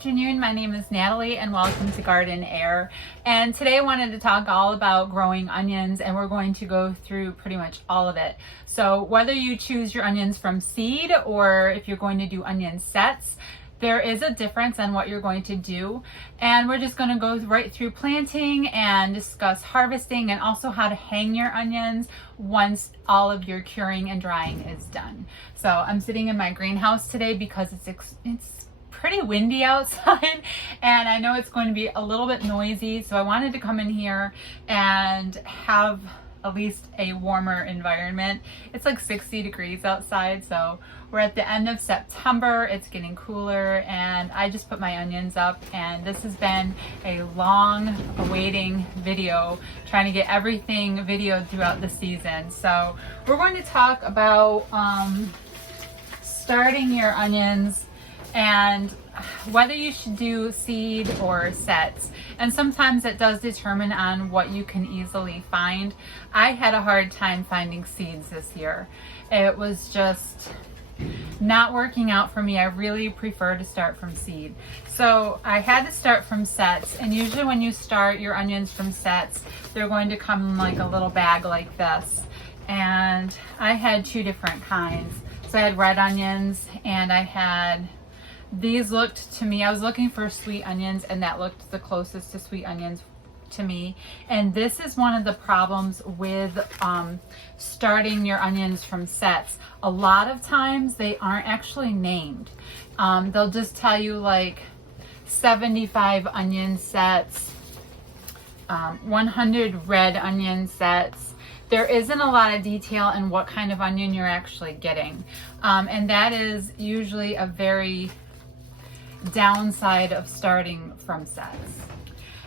afternoon. My name is Natalie and welcome to Garden Air. And today I wanted to talk all about growing onions, and we're going to go through pretty much all of it. So whether you choose your onions from seed or if you're going to do onion sets, there is a difference on what you're going to do. And we're just going to go right through planting and discuss harvesting and also how to hang your onions once all of your curing and drying is done. So I'm sitting in my greenhouse today because it's pretty windy outside and I know it's going to be a little bit noisy, so I wanted to come in here and have at least a warmer environment. It's like 60 degrees outside, so we're at the end of September. It's getting cooler and I just put my onions up, and this has been a long awaiting video, trying to get everything videoed throughout the season. So we're going to talk about starting your onions and whether you should do seed or sets. And sometimes it does determine on what you can easily find. I had a hard time finding seeds this year. It was just not working out for me. I really prefer to start from seed. So I had to start from sets, and usually when you start your onions from sets, they're going to come in like a little bag like this. And I had two different kinds. So I had red onions and I had these. Looked to me, I was looking for sweet onions, and that looked the closest to sweet onions to me. And this is one of the problems with starting your onions from sets. A lot of times they aren't actually named. They'll just tell you like 75 onion sets, 100 red onion sets. There isn't a lot of detail in what kind of onion you're actually getting. And that is usually a very downside of starting from sets.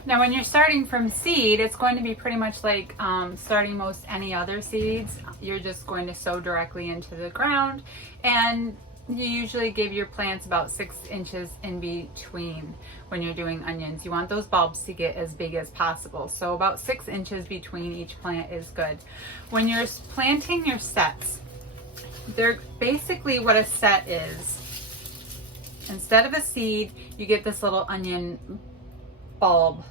Now when you're starting from seed, it's going to be pretty much like starting most any other seeds. You're just going to sow directly into the ground, and you usually give your plants about 6 inches in between when you're doing onions. You want those bulbs to get as big as possible, so about 6 inches between each plant is good. When you're planting your sets, they're basically what a set is. Instead of a seed, you get this little onion bulb.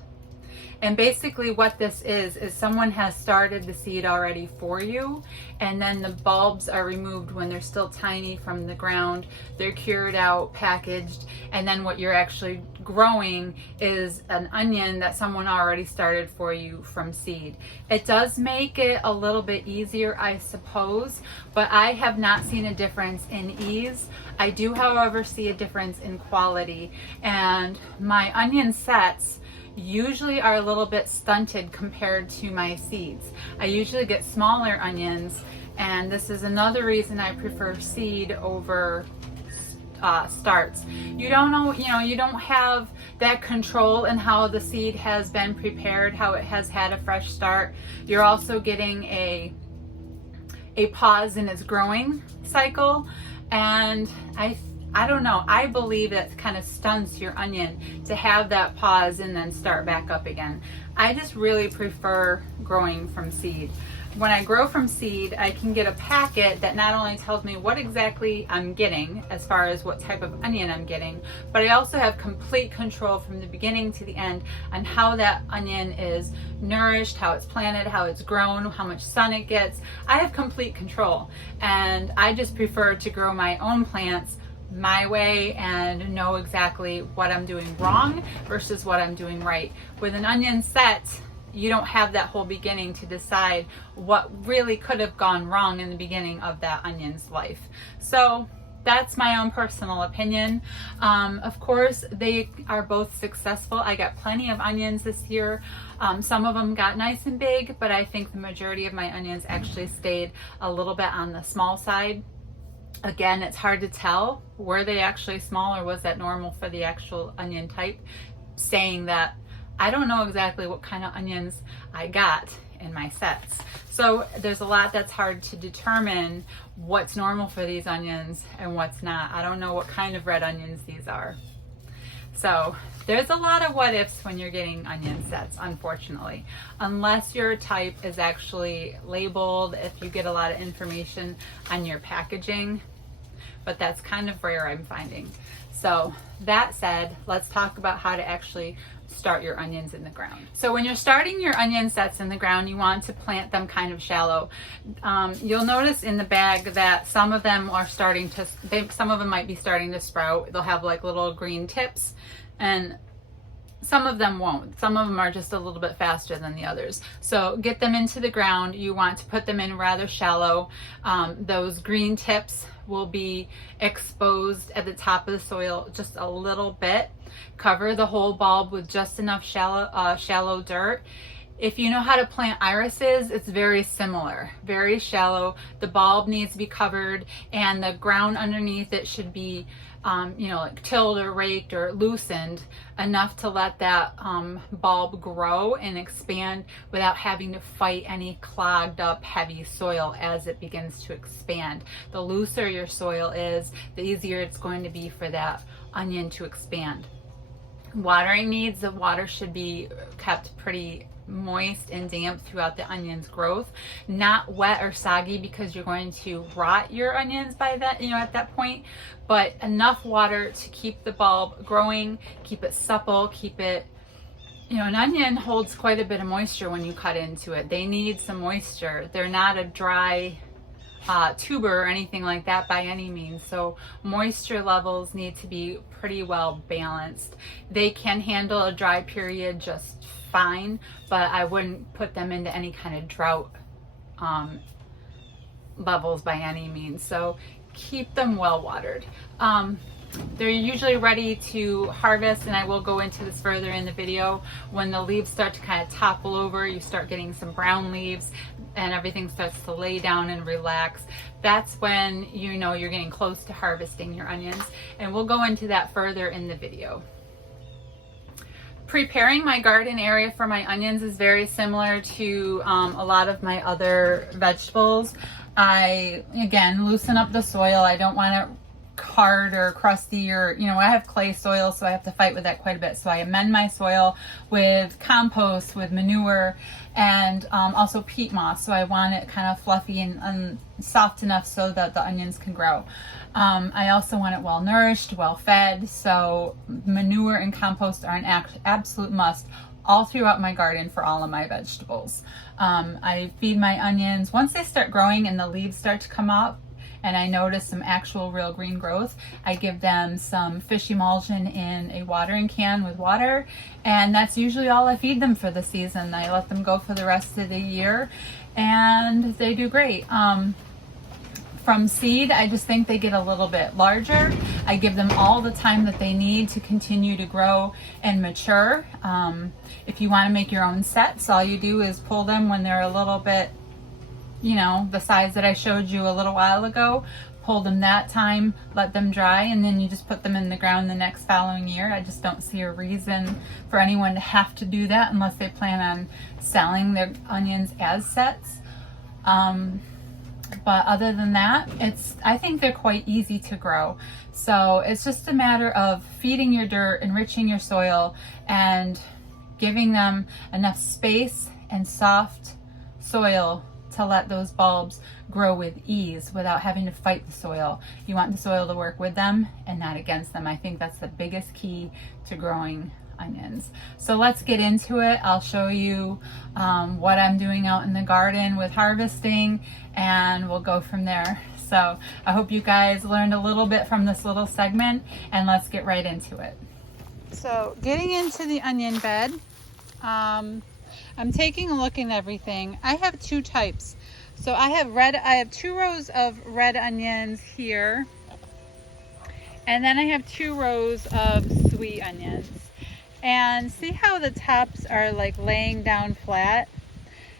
And basically what this is someone has started the seed already for you, and then the bulbs are removed when they're still tiny from the ground. They're cured out, packaged, and then what you're actually growing is an onion that someone already started for you from seed. It does make it a little bit easier, I suppose, but I have not seen a difference in ease. I do, however, see a difference in quality, and my onion sets usually are a little bit stunted compared to my seeds. I usually get smaller onions, and this is another reason I prefer seed over starts. You don't know, you don't have that control in how the seed has been prepared, how it has had a fresh start. You're also getting a pause in its growing cycle, and I don't know, I believe that kind of stunts your onion to have that pause and then start back up again. I just really prefer growing from seed. When I grow from seed, I can get a packet that not only tells me what exactly I'm getting as far as what type of onion I'm getting, but I also have complete control from the beginning to the end on how that onion is nourished, how it's planted, how it's grown, how much sun it gets. I have complete control, and I just prefer to grow my own plants my way and know exactly what I'm doing wrong versus what I'm doing right. With an onion set, you don't have that whole beginning to decide what really could have gone wrong in the beginning of that onion's life. So that's my own personal opinion. Of course, they are both successful. I got plenty of onions this year. Some of them got nice and big, but I think the majority of my onions actually stayed a little bit on the small side. Again, it's hard to tell, were they actually small or was that normal for the actual onion type? Saying that, I don't know exactly what kind of onions I got in my sets. So there's a lot that's hard to determine what's normal for these onions and what's not. I don't know what kind of red onions these are. So there's a lot of what ifs when you're getting onion sets, unfortunately. Unless your type is actually labeled, if you get a lot of information on your packaging. but that's kind of rare, I'm finding. So that said, let's talk about how to actually start your onions in the ground. So when you're starting your onion sets in the ground, you want to plant them kind of shallow. You'll notice in the bag that some of them are starting to, some of them might be starting to sprout. They'll have like little green tips, and some of them won't. Some of them are just a little bit faster than the others. So get them into the ground. You want to put them in rather shallow. Those green tips will be exposed at the top of the soil just a little bit. Cover the whole bulb with just enough shallow dirt. If you know how to plant irises, it's very similar, very shallow. The bulb needs to be covered, and the ground underneath it should be like tilled or raked or loosened enough to let that bulb grow and expand without having to fight any clogged up heavy soil as it begins to expand. The looser your soil is, the easier it's going to be for that onion to expand. Watering needs, the water should be kept pretty moist and damp throughout the onion's growth, not wet or soggy, because you're going to rot your onions by that, at that point, but enough water to keep the bulb growing, keep it supple, keep it, an onion holds quite a bit of moisture when you cut into it. They need some moisture. They're not a dry tuber or anything like that by any means. So moisture levels need to be pretty well balanced. They can handle a dry period just fine, but I wouldn't put them into any kind of drought levels by any means. So keep them well watered. They're usually ready to harvest, and I will go into this further in the video. When the leaves start to kind of topple over, you start getting some brown leaves and everything starts to lay down and relax. That's when you're getting close to harvesting your onions, and we'll go into that further in the video. Preparing my garden area for my onions is very similar to a lot of my other vegetables. I, again, loosen up the soil. I don't want it hard or crusty, or I have clay soil, so I have to fight with that quite a bit. So I amend my soil with compost, with manure, and also peat moss. So I want it kind of fluffy and soft enough so that the onions can grow. I also want it well nourished, well fed. So manure and compost are an absolute must all throughout my garden for all of my vegetables. I feed my onions once they start growing and the leaves start to come up, and I notice some actual real green growth. I give them some fish emulsion in a watering can with water, and that's usually all I feed them for the season. I let them go for the rest of the year, and they do great. From seed, I just think they get a little bit larger. I give them all the time that they need to continue to grow and mature. If you want to make your own sets, all you do is pull them when they're a little bit, the size that I showed you a little while ago. Pull them that time, let them dry, and then you just put them in the ground the next following year. I just don't see a reason for anyone to have to do that unless they plan on selling their onions as sets. But other than that, I think they're quite easy to grow. So it's just a matter of feeding your dirt, enriching your soil, and giving them enough space and soft soil to let those bulbs grow with ease without having to fight the soil. You want the soil to work with them and not against them. I think that's the biggest key to growing onions. So let's get into it. I'll show you what I'm doing out in the garden with harvesting, and we'll go from there. So I hope you guys learned a little bit from this little segment, and let's get right into it. So getting into the onion bed, I'm taking a look at everything. I have two types. So I have 2 rows of red onions here, and then I have 2 rows of sweet onions. And see how the tops are like laying down flat?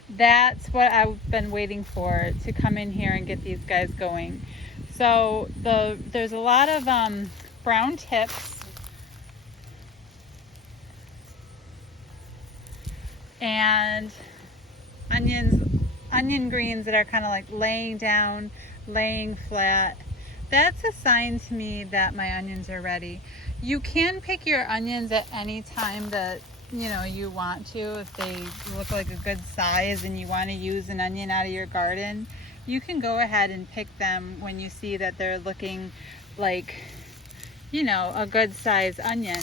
That's what I've been waiting for to come in here and get these guys going. So there's a lot of brown tips, and onion greens that are kind of like laying down, laying flat. That's a sign to me that my onions are ready. You can pick your onions at any time that you want to, if they look like a good size and you want to use an onion out of your garden. you can go ahead and pick them when you see that they're looking like, you know, a good size onion.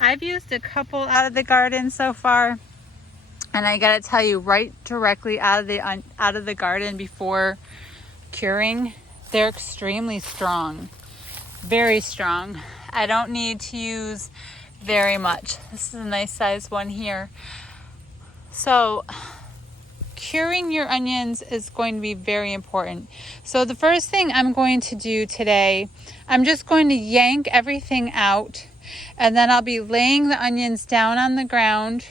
I've used a couple out of the garden so far, and I gotta tell you, right directly out of the garden before curing, they're extremely strong, very strong. I don't need to use very much. This is a nice size one here. So curing your onions is going to be very important. So the first thing I'm going to do today, I'm just going to yank everything out, and then I'll be laying the onions down on the ground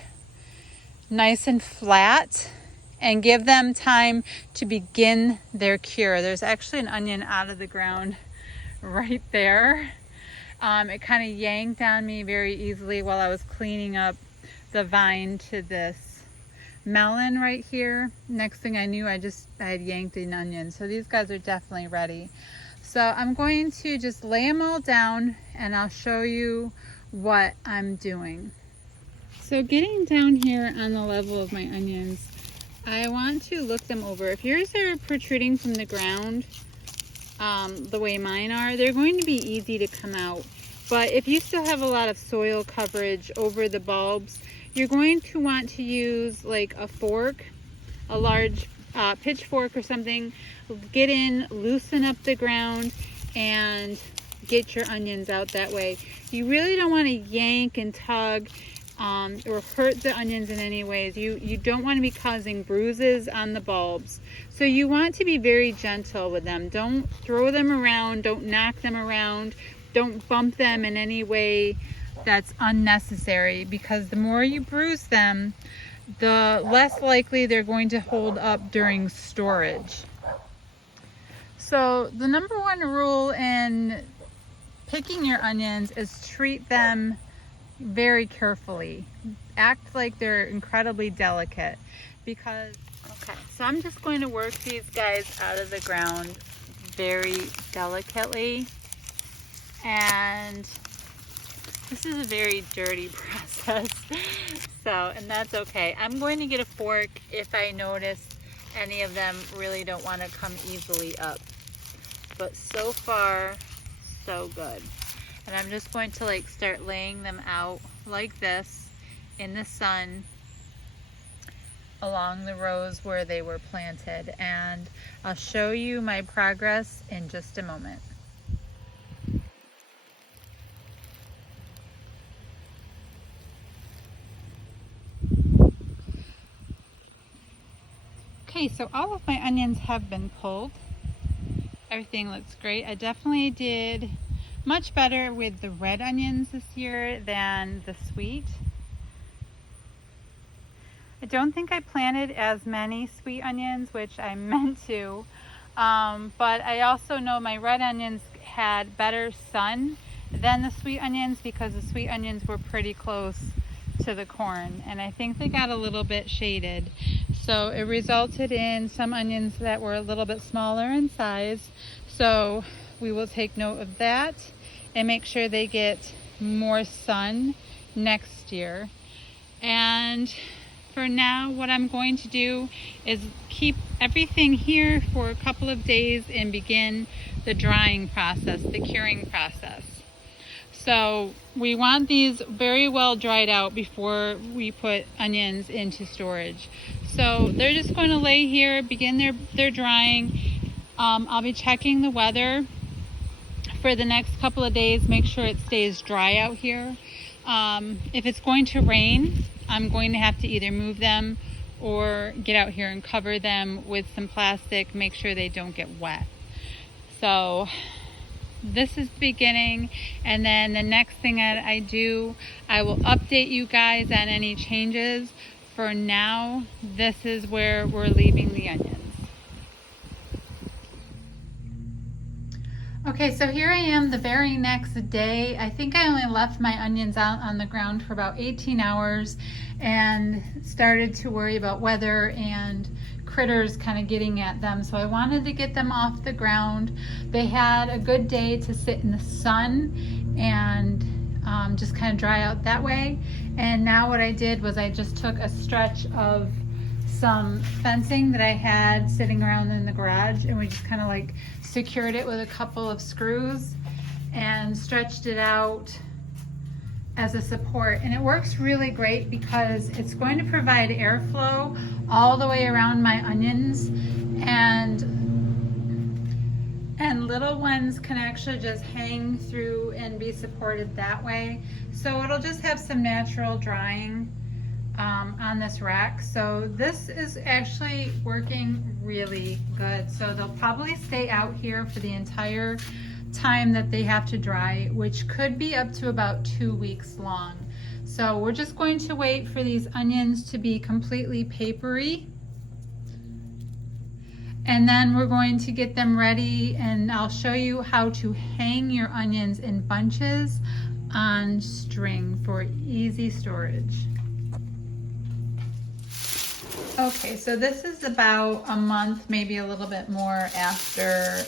nice and flat and give them time to begin their cure. There's actually an onion out of the ground right there. It kind of yanked on me very easily while I was cleaning up the vine to this melon right here. Next thing I knew, I had yanked an onion. So these guys are definitely ready. So I'm going to just lay them all down and I'll show you what I'm doing. So getting down here on the level of my onions, I want to look them over. If yours are protruding from the ground, the way mine are, they're going to be easy to come out. But if you still have a lot of soil coverage over the bulbs, you're going to want to use like a fork, a large pitchfork or something. Get in, loosen up the ground, and get your onions out that way. You really don't want to yank and tug or hurt the onions in any ways. You don't want to be causing bruises on the bulbs. So you want to be very gentle with them. Don't throw them around, don't knock them around, don't bump them in any way that's unnecessary, because the more you bruise them, the less likely they're going to hold up during storage. So the number one rule in picking your onions is treat them very carefully. Act like they're incredibly delicate, because okay, so I'm just going to work these guys out of the ground very delicately, and this is a very dirty process. So, and that's okay. I'm going to get a fork if I notice any of them really don't want to come easily up. But so far, so good. And I'm just going to like start laying them out like this in the sun along the rows where they were planted. And I'll show you my progress in just a moment. Okay, so all of my onions have been pulled. Everything looks great. I definitely did much better with the red onions this year than the sweet. I don't think I planted as many sweet onions, which I meant to, but I also know my red onions had better sun than the sweet onions, because the sweet onions were pretty close to the corn, and I think they got a little bit shaded. So it resulted in some onions that were a little bit smaller in size. So we will take note of that and make sure they get more sun next year. And for now, what I'm going to do is keep everything here for a couple of days and begin the drying process, the curing process. So we want these very well dried out before we put onions into storage. So they're just going to lay here, begin their drying. I'll be checking the weather for the next couple of days, make sure it stays dry out here. If it's going to rain, I'm going to have to either move them or get out here and cover them with some plastic, make sure they don't get wet. So this is the beginning, and then the next thing that I do, I will update you guys on any changes. For now, this is where we're leaving the onions. Okay, so here I am the very next day. I think I only left my onions out on the ground for about 18 hours and started to worry about weather and critters kind of getting at them. So I wanted to get them off the ground. They had a good day to sit in the sun and just kind of dry out that way. And now what I did was I just took a stretch of some fencing that I had sitting around in the garage, and we just kind of like secured it with a couple of screws and stretched it out as a support. And it works really great because it's going to provide airflow all the way around my onions, and little ones can actually just hang through and be supported that way. So it'll just have some natural drying on this rack. So this is actually working really good. So they'll probably stay out here for the entire time that they have to dry, which could be up to about 2 weeks long. So we're just going to wait for these onions to be completely papery, and then we're going to get them ready, and I'll show you how to hang your onions in bunches on string for easy storage. Okay, so this is about a month, maybe a little bit more after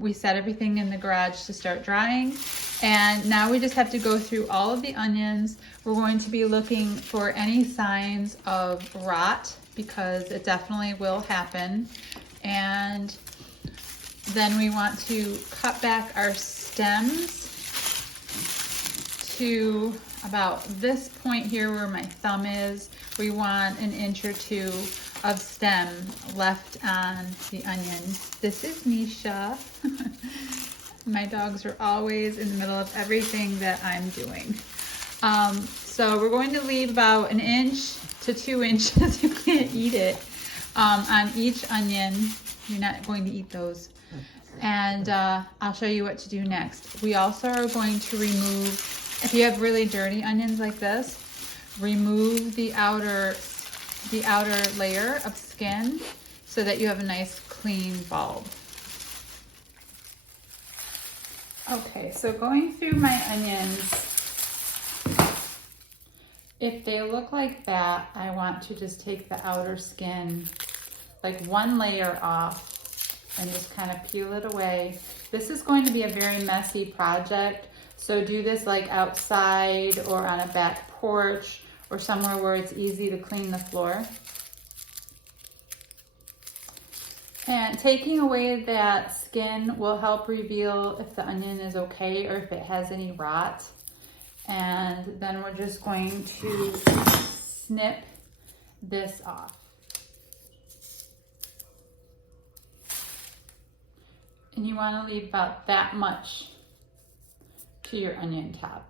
we set everything in the garage to start drying. And now we just have to go through all of the onions. We're going to be looking for any signs of rot, because it definitely will happen. And then we want to cut back our stems to about this point here where my thumb is. We want 1 inch or 2 of stem left on the onions. This is Misha. My dogs are always in the middle of everything that I'm doing. So we're going to leave about 1 inch to 2 inches. You can't eat it. On each onion. You're not going to eat those. And I'll show you what to do next. We also are going to remove, if you have really dirty onions like this, remove the outer layer of skin so that you have a nice clean bulb. Okay, so going through my onions, if they look like that, I want to just take the outer skin, like 1 layer off, and just kind of peel it away. This is going to be a very messy project, so do this like outside or on a back porch or somewhere where it's easy to clean the floor. And taking away that skin will help reveal if the onion is okay or if it has any rot. And then we're just going to snip this off. And you want to leave about that much to your onion top.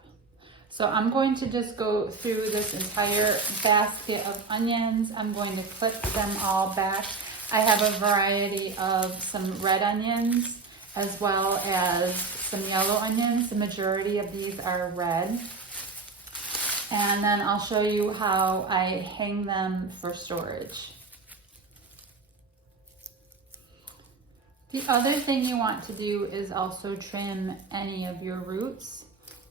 So I'm going to just go through this entire basket of onions. I'm going to clip them all back. I have a variety of some red onions as well as some yellow onions. The majority of these are red. And then I'll show you how I hang them for storage. The other thing you want to do is also trim any of your roots.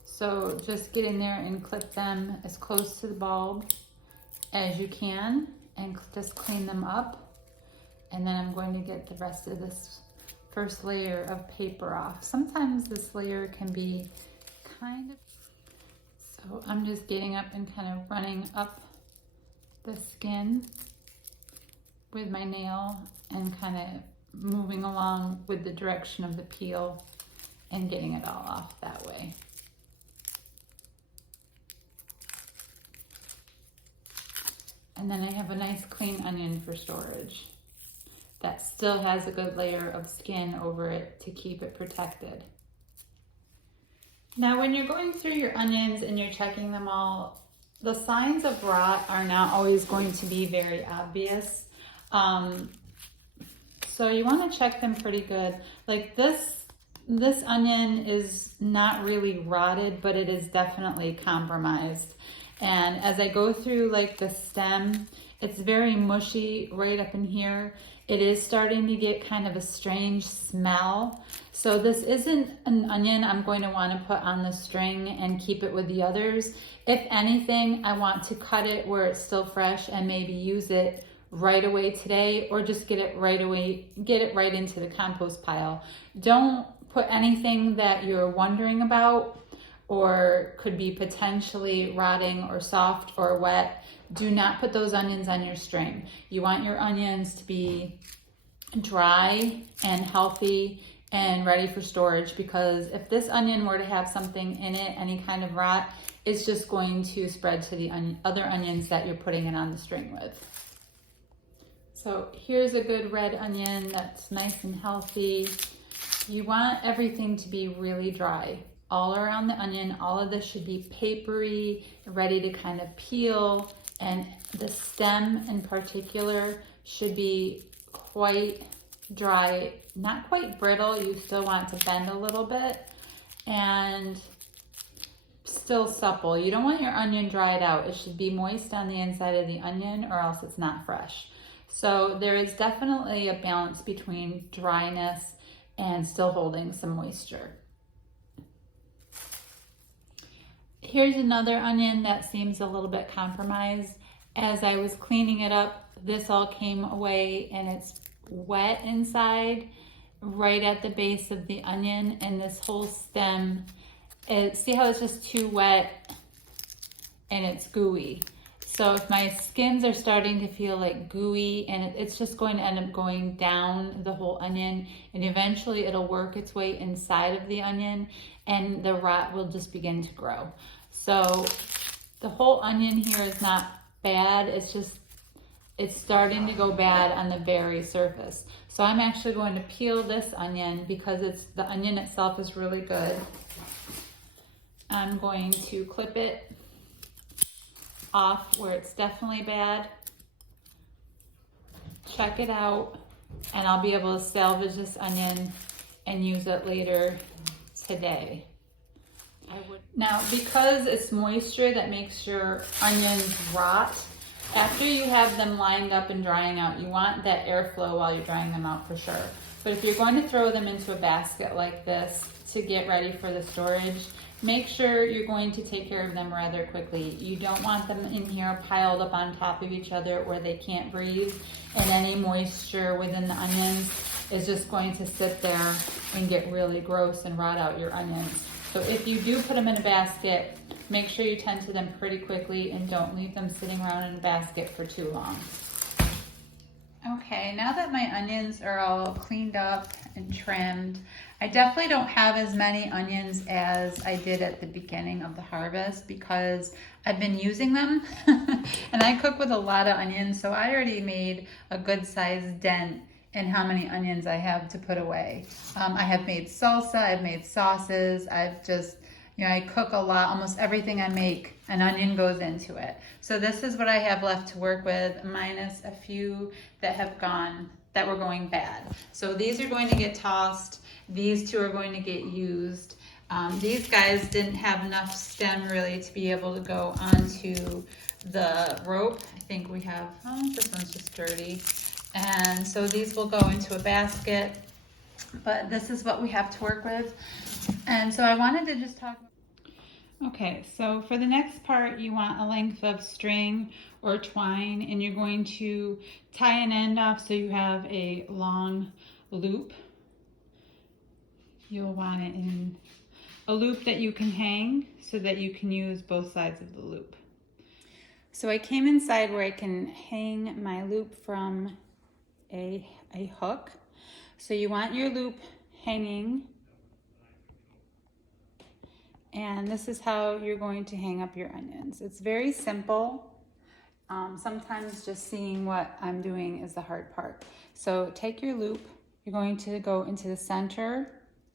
So just get in there and clip them as close to the bulb as you can and just clean them up. And then I'm going to get the rest of this first layer of paper off. Sometimes this layer can be kind of, so I'm just getting up and kind of running up the skin with my nail and kind of moving along with the direction of the peel and getting it all off that way. And then I have a nice clean onion for storage that still has a good layer of skin over it to keep it protected. Now, when you're going through your onions and you're checking them all, the signs of rot are not always going to be very obvious. So you want to check them pretty good. Like this onion is not really rotted, but it is definitely compromised. And as I go through like the stem, it's very mushy right up in here. It is starting to get kind of a strange smell. So this isn't an onion I'm going to want to put on the string and keep it with the others. If anything, I want to cut it where it's still fresh and maybe use it right away today, or just get it right away, get it right into the compost pile. Don't put anything that you're wondering about or could be potentially rotting or soft or wet. do not put those onions on your string. You want your onions to be dry and healthy and ready for storage, because if this onion were to have something in it, any kind of rot, it's just going to spread to the other onions that you're putting it on the string with. So here's a good red onion that's nice and healthy. You want everything to be really dry all around the onion. All of this should be papery, ready to kind of peel, and the stem in particular should be quite dry, not quite brittle. You still want to bend a little bit, and still supple. You don't want your onion dried out. It should be moist on the inside of the onion, or else it's not fresh. So there is definitely a balance between dryness and still holding some moisture. Here's another onion that seems a little bit compromised. As I was cleaning it up, this all came away and it's wet inside, right at the base of the onion, and this whole stem, see how it's just too wet and it's gooey. So if my skins are starting to feel like gooey, and it's just going to end up going down the whole onion, and eventually it'll work its way inside of the onion and the rot will just begin to grow. So the whole onion here is not bad, it's just, it's starting to go bad on the very surface. So I'm actually going to peel this onion because the onion itself is really good. I'm going to clip it off where it's definitely bad, check it out, and I'll be able to salvage this onion and use it later today. Now, because it's moisture that makes your onions rot, after you have them lined up and drying out, you want that airflow while you're drying them out for sure. But if you're going to throw them into a basket like this to get ready for the storage, make sure you're going to take care of them rather quickly. You don't want them in here piled up on top of each other where they can't breathe, and any moisture within the onions is just going to sit there and get really gross and rot out your onions. So if you do put them in a basket, make sure you tend to them pretty quickly and don't leave them sitting around in a basket for too long. Okay, now that my onions are all cleaned up and trimmed, I definitely don't have as many onions as I did at the beginning of the harvest because I've been using them and I cook with a lot of onions, so I already made a good sized dent in how many onions I have to put away. I have made salsa, I've made sauces, I've just, I cook a lot. Almost everything I make, an onion goes into it. So this is what I have left to work with, minus a few that were going bad. So these are going to get tossed. These two are going to get used. These guys didn't have enough stem really to be able to go onto the rope. I think we have, this one's just dirty. And so these will go into a basket, but this is what we have to work with. And so I wanted to just talk. Okay, so for the next part, you want a length of string or twine, and you're going to tie an end off so you have a long loop. You'll want it in a loop that you can hang so that you can use both sides of the loop. So I came inside where I can hang my loop from a hook. So you want your loop hanging, and this is how you're going to hang up your onions. It's very simple. Sometimes just seeing what I'm doing is the hard part. So take your loop, you're going to go into the center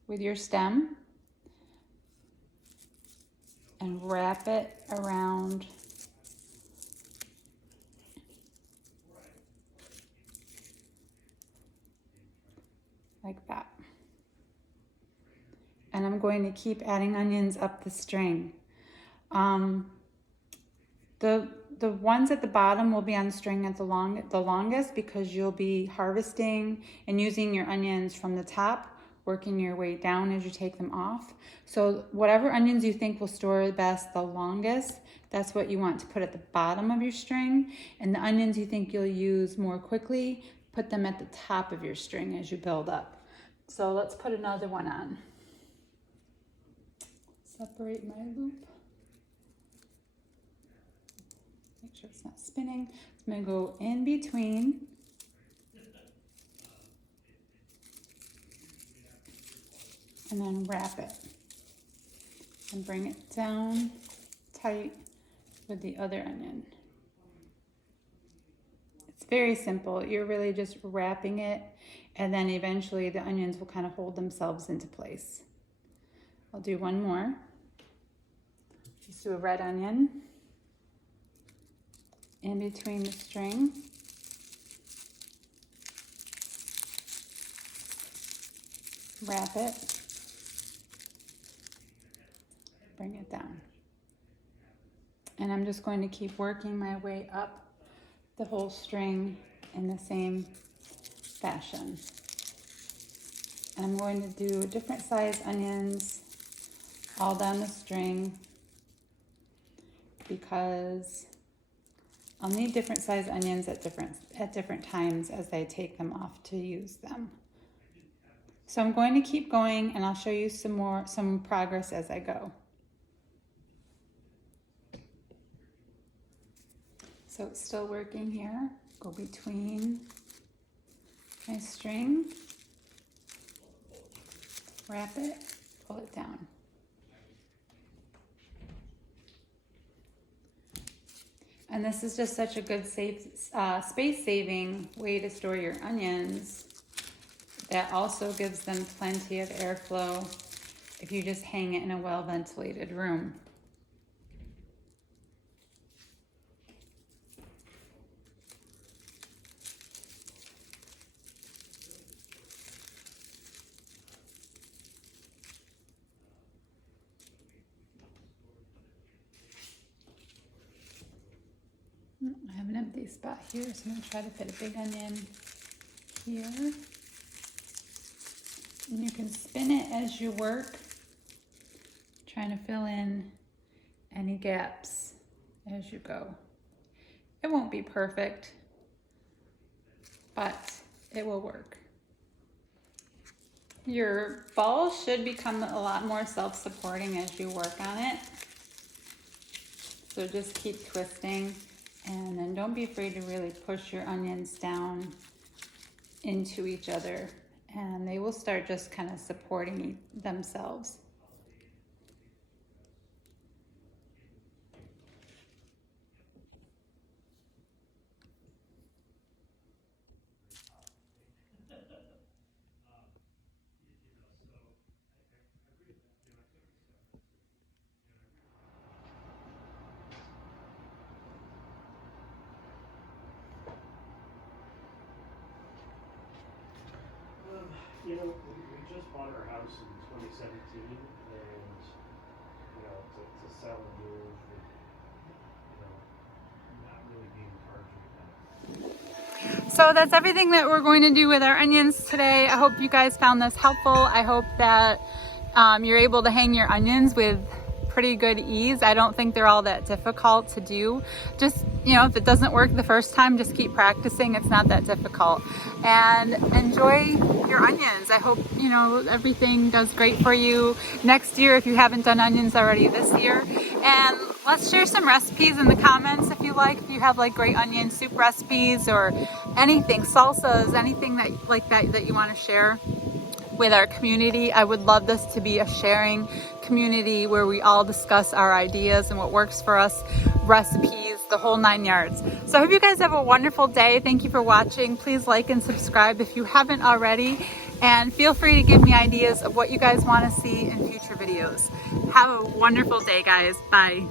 with your stem and wrap it around like that. And I'm going to keep adding onions up the string. The ones at the bottom will be on the string at the longest because you'll be harvesting and using your onions from the top, working your way down as you take them off. So whatever onions you think will store best the longest, that's what you want to put at the bottom of your string. And the onions you think you'll use more quickly, put them at the top of your string as you build up. So let's put another one on. Separate my loop. Make sure it's not spinning. I'm going to go in between. And then wrap it. And bring it down tight with the other onion. It's very simple. You're really just wrapping it, and then eventually the onions will kind of hold themselves into place. I'll do one more. Just do a red onion in between the string. Wrap it. Bring it down. And I'm just going to keep working my way up the whole string in the same fashion. And I'm going to do different size onions all down the string because I'll need different size onions at different times as I take them off to use them. So I'm going to keep going, and I'll show you some progress as I go. So it's still working here. Go between my string, wrap it, pull it down. And this is just such a good space-saving way to store your onions. That also gives them plenty of airflow if you just hang it in a well-ventilated room. I have an empty spot here, so I'm going to try to fit a big onion here. And you can spin it as you work, trying to fill in any gaps as you go. It won't be perfect, but it will work. Your ball should become a lot more self-supporting as you work on it. So just keep twisting, and then don't be afraid to really push your onions down into each other, and they will start just kind of supporting themselves. You know, we just bought our house in 2017, and you know, to sell and move, not really being encouraged. So that's everything that we're going to do with our onions today. I hope you guys found this helpful. I hope that you're able to hang your onions with pretty good ease. I don't think they're all that difficult to do. Just, you know, if it doesn't work the first time, just keep practicing. It's not that difficult. And enjoy your onions. I hope, you know, everything does great for you next year if you haven't done onions already this year. And let's share some recipes in the comments if you like. If you have like great onion soup recipes or anything, salsas, anything that you want to share with our community. I would love this to be a sharing community where we all discuss our ideas and what works for us, recipes, the whole 9 yards. So I hope you guys have a wonderful day. Thank you for watching. Please like and subscribe if you haven't already, and feel free to give me ideas of what you guys want to see in future videos. Have a wonderful day, guys. Bye.